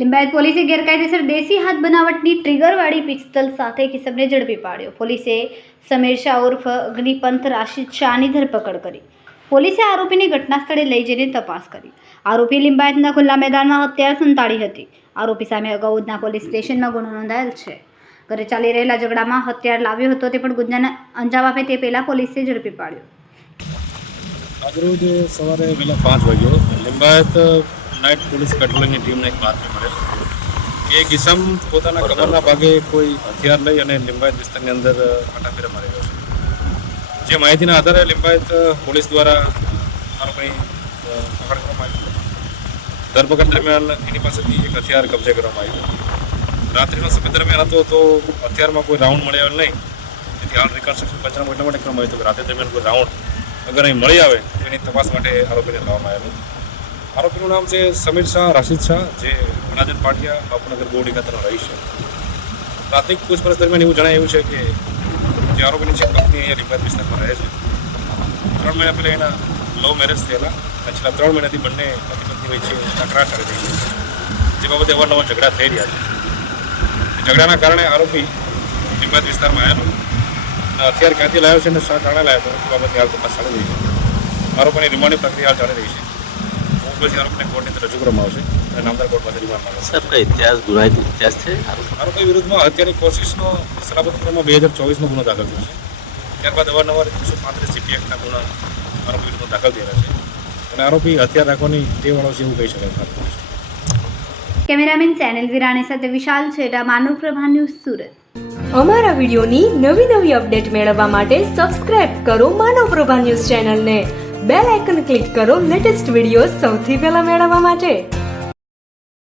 લિંબાયત પોલીસે ગેરકાયદેસર દેશી હાથ બનાવટની ટ્રિગરવાળી પિસ્તલ સાથે કિસમને ઝડપી પાડ્યો. પોલીસે સમીર શાહ ઉર્ફ અગ્નિપંથ રાશિદ શાહની ધરપકડ કરી. પોલીસે આરોપીને ઘટના સ્થળે લઈ જઈને તપાસ કરી. આરોપી લિંબાયતના ખુલ્લા મેદાનમાં હથિયાર સંતાડી હતી. આરોપી સામે અગાઉ ઉધના પોલીસ સ્ટેશનમાં ગુનો નોંધાયેલ છે. ઘરે ચાલી રહેલા ઝઘડામાં હથિયાર લાવ્યો હતો તે પણ ગુનાને અંજામ આપે તે પહેલા પોલીસે ઝડપી પાડ્યો. આજરોજ સવારે વહેલા 5 વાગ્યે લિંબાયત નાઇટ પોલીસ પેટ્રોલિંગની ટીમને એક બાતમી મળે કે એક ઇસમ પોતાના કમરના ભાગે કોઈ હથિયાર લઈ અને લિંબાયત વિસ્તારની અંદર ફટાફેરા મારી રહ્યો છે. જે માહિતીના આધારે લિંબાયત પોલીસ દ્વારા આરોપીની પકડ કરવામાં આવી. ધરપકડ દરમિયાન એની પાસેથી એક હથિયાર કબજે કરવામાં આવ્યું. રાત્રિનો સમય દરમિયાન હતો તો હથિયારમાં કોઈ રાઉન્ડ મળી આવે નહીં. તેથી હાલ રિકન્સ્ટ્રક્શન પંચનામું એટલા માટે કરવામાં આવ્યું હતું કે રાત્રે દરમિયાન કોઈ રાઉન્ડ અગર અહીં મળી આવે તો એની તપાસ માટે આરોપીને લાવવામાં આવ્યું. આરોપીનું નામ છે સમીર શાહ રાશિદ શાહ, જે અનાજન પાટિયા બાપુનગર બોડી ખાતેનો રહીશ છે. પ્રાથમિક પૂછપરછ દરમિયાન એવું જણાવ્યું છે કે જે આરોપીની છે કંપની અહીંયા લિંબાયત વિસ્તારમાં રહે છે. 3 મહિના પહેલાં એના લવ મેરેજ થયેલા અને છેલ્લા 3 મહિનાથી બંને પતિ પત્ની વચ્ચે તકરાર ચાલી રહી છે, જે બાબતે અવારનવાર ઝઘડા થઈ રહ્યા છે. ઝઘડાના કારણે આરોપી લિંબાયત વિસ્તારમાં આવેલો હથિયાર ક્યાંથી લાવ્યો છે અને શા કારણે લાવ્યો હતો એ બાબતની હાલ તપાસ ચાલી રહી છે. આરોપીની રિમાન્ડની પ્રક્રિયા હાલ ચાલી રહી છે. પછી આરોપીને કોર્ટની અંદર રજૂ કરવામાં આવશે અને નામદાર કોર્ટ પાસે રિમાન્ડ માંગશે. સર, કઈ ઇતિહાસ ગુનાહિત ઇતિહાસ છે આરોપી વિરુદ્ધમાં હત્યાની કોશિશનો સલામતી ગુનામાં 2024માં ગુનો દાખલ થયો છે. ત્યારબાદ અવારનવાર 135 CP એક્ટના ગુના આરોપી વિરુદ્ધમાં દાખલ થયેલા છે અને આરોપી હથિયાર રાખવાની ટેવવાળો છે એવું કહી શકાય. કેમેરામેન સેનલ વિરાણી સાથે વિશાલ છેડા, માનવ પ્રભા ન્યૂઝ, સુરત. અમારા વિડીયોની નવી અપડેટ મેળવવા માટે સબસ્ક્રાઇબ કરો માનવ પ્રભા ન્યૂઝ ચેનલને. બેલ આઇકન ક્લિક કરો લેટેસ્ટ વિડીયો સૌથી પહેલા મેળવવા માટે.